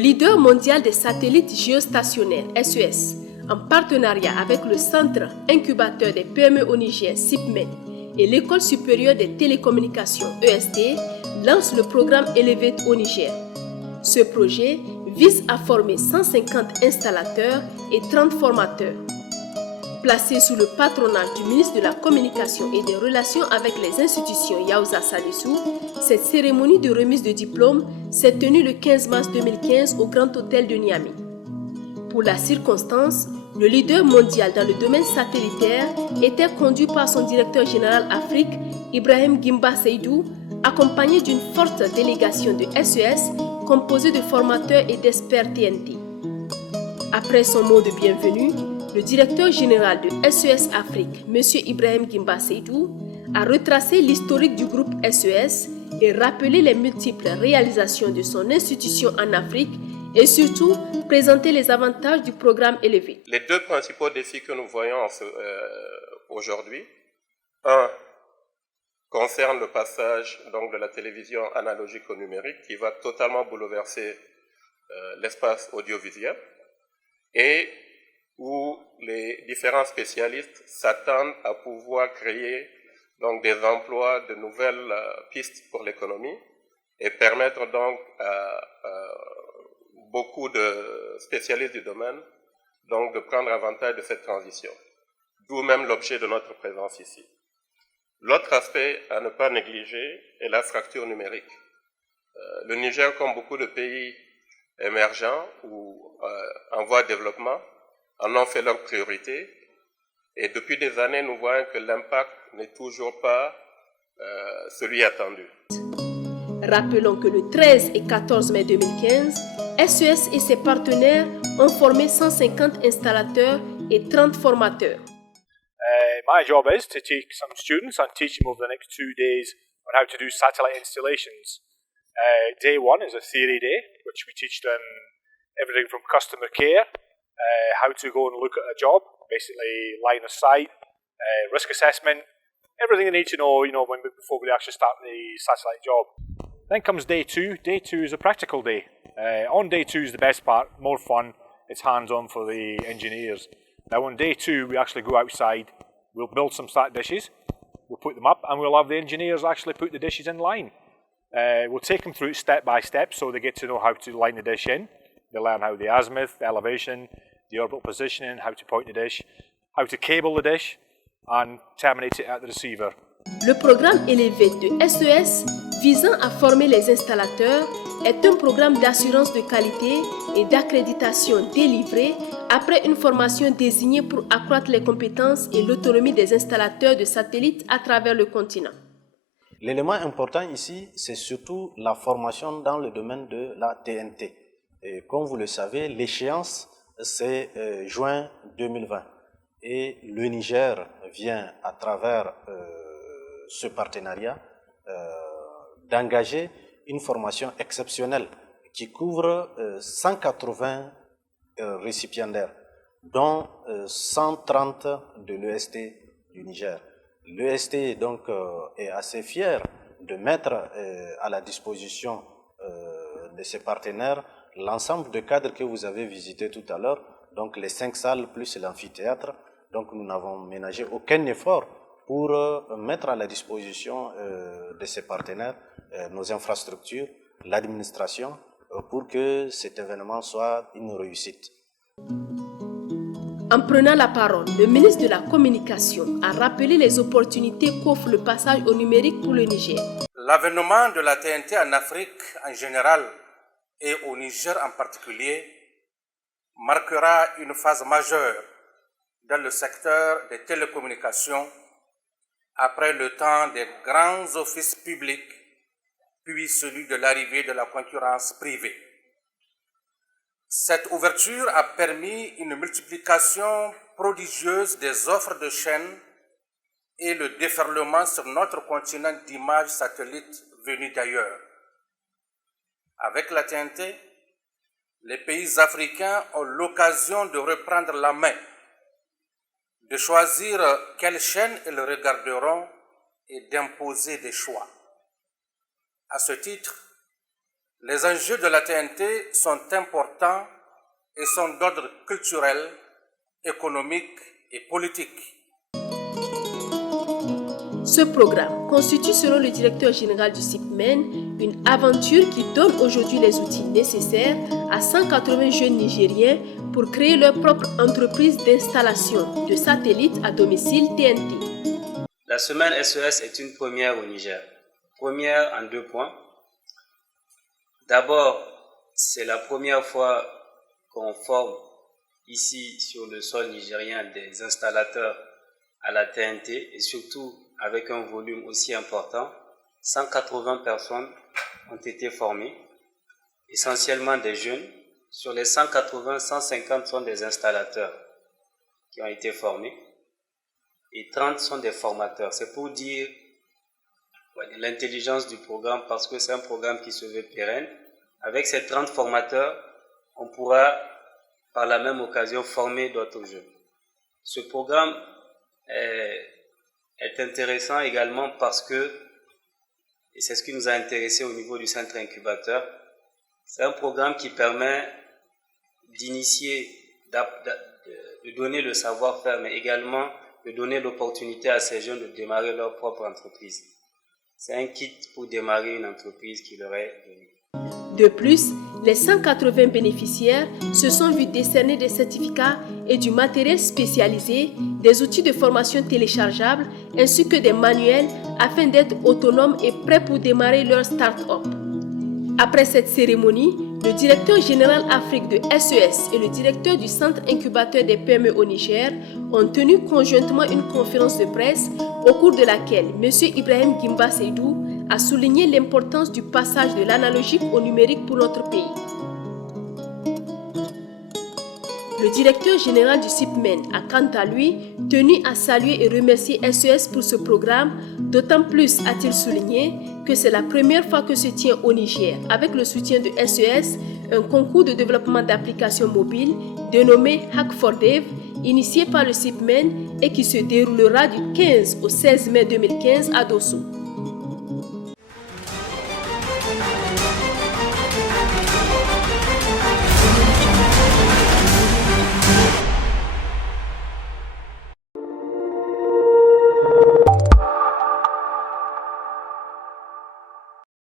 leader mondial des satellites géostationnaires, SES, en partenariat avec le Centre incubateur des PME au Niger, CIPMEN, et l'École supérieure des télécommunications, EST, lance le programme Elevate au Niger. Ce projet vise à former 150 installateurs et 30 formateurs. Placé sous le patronage du ministre de la Communication et des Relations avec les institutions Yaouza Sadissou, cette cérémonie de remise de diplôme s'est tenue le 15 mars 2015 au Grand Hôtel de Niamey. Pour la circonstance, le leader mondial dans le domaine satellitaire était conduit par son directeur général Afrique, Ibrahim Gimba Seydou, accompagné d'une forte délégation de SES composée de formateurs et d'experts TNT. Après son mot de bienvenue, le directeur général de SES Afrique, M. Ibrahim Gimba Seydou, a retracé l'historique du groupe SES et rappelé les multiples réalisations de son institution en Afrique et surtout présenter les avantages du programme Elevate. Les deux principaux défis que nous voyons aujourd'hui, un concerne le passage donc, de la télévision analogique au numérique qui va totalement bouleverser l'espace audiovisuel et où les différents spécialistes s'attendent à pouvoir créer donc, des emplois, de nouvelles pistes pour l'économie et permettre donc à beaucoup de spécialistes du domaine donc, de prendre avantage de cette transition. D'où même l'objet de notre présence ici. L'autre aspect à ne pas négliger est la fracture numérique. Le Niger, comme beaucoup de pays émergents ou en voie de développement, en ont fait leur priorité. Et depuis des années, nous voyons que l'impact n'est toujours pas celui attendu. Rappelons que le 13 et 14 mai 2015, SES et ses partenaires ont formé 150 installateurs et 30 formateurs. My job is to take some students and teach them over the next 2 days on how to do satellite installations. Day one is a theory day, which we teach them everything from customer care, how to go and look at a job, basically line of sight, risk assessment, everything they need to know, before we actually start the satellite job. Then comes day two. Day two is a practical day. On day two is the best part, more fun. It's hands-on for the engineers. Now on day two, we actually go outside. We'll build some sat dishes. We'll put them up, and we'll have the engineers actually put the dishes in line. We'll take them through it step by step, so they get to know how to line the dish in. They learn how the azimuth, the elevation, the orbital positioning, how to point the dish, how to cable the dish, and terminate it at the receiver. Le programme Elevate de SES, visant à former les installateurs, est un programme d'assurance de qualité et d'accréditation délivré après une formation désignée pour accroître les compétences et l'autonomie des installateurs de satellites à travers le continent. L'élément important ici, c'est surtout la formation dans le domaine de la TNT. Et comme vous le savez, l'échéance, c'est juin 2020. Et le Niger vient, à travers ce partenariat, d'engager une formation exceptionnelle qui couvre 180 récipiendaires, dont 130 de l'EST du Niger. L'EST donc est assez fier de mettre à la disposition de ses partenaires l'ensemble de cadres que vous avez visités tout à l'heure, donc les 5 salles plus l'amphithéâtre. Donc nous n'avons ménagé aucun effort pour mettre à la disposition de ces partenaires nos infrastructures, l'administration, pour que cet événement soit une réussite. En prenant la parole, le ministre de la Communication a rappelé les opportunités qu'offre le passage au numérique pour le Niger. L'avènement de la TNT en Afrique en général et au Niger en particulier marquera une phase majeure dans le secteur des télécommunications après le temps des grands offices publics, puis celui de l'arrivée de la concurrence privée. Cette ouverture a permis une multiplication prodigieuse des offres de chaînes et le déferlement sur notre continent d'images satellites venues d'ailleurs. Avec la TNT, les pays africains ont l'occasion de reprendre la main, de choisir quelle chaîne ils regarderont et d'imposer des choix. À ce titre, Les enjeux de la TNT sont importants et sont d'ordre culturel, économique et politique. Ce programme constitue, selon le directeur général du CIPMEN, une aventure qui donne aujourd'hui les outils nécessaires à 180 jeunes Nigériens pour créer leur propre entreprise d'installation de satellites à domicile TNT. La semaine SES est une première au Niger. Première en 2 points. D'abord, c'est la première fois qu'on forme ici sur le sol nigérien des installateurs à la TNT et surtout avec un volume aussi important. 180 personnes ont été formées, essentiellement des jeunes. Sur les 180, 150 sont des installateurs qui ont été formés et 30 sont des formateurs. C'est pour dire l'intelligence du programme parce que c'est un programme qui se veut pérenne. Avec ces 30 formateurs, on pourra par la même occasion former d'autres jeunes. Ce programme est intéressant également parce que, et c'est ce qui nous a intéressé au niveau du centre incubateur, c'est un programme qui permet d'initier, de donner le savoir-faire, mais également de donner l'opportunité à ces jeunes de démarrer leur propre entreprise. C'est un kit pour démarrer une entreprise qui leur est donnée. De plus, les 180 bénéficiaires se sont vus décerner des certificats et du matériel spécialisé, des outils de formation téléchargeables ainsi que des manuels afin d'être autonomes et prêts pour démarrer leur start-up. Après cette cérémonie, le directeur général Afrique de SES et le directeur du centre incubateur des PME au Niger ont tenu conjointement une conférence de presse au cours de laquelle M. Ibrahim Gimba Seydou a souligné l'importance du passage de l'analogique au numérique pour notre pays. Le directeur général du CIPMEN a quant à lui tenu à saluer et remercier SES pour ce programme, d'autant plus a-t-il souligné que c'est la première fois que se tient au Niger, avec le soutien de SES, un concours de développement d'applications mobiles dénommé Hack for Dev, initié par le CIPMEN et qui se déroulera du 15 au 16 mai 2015 à Dosso.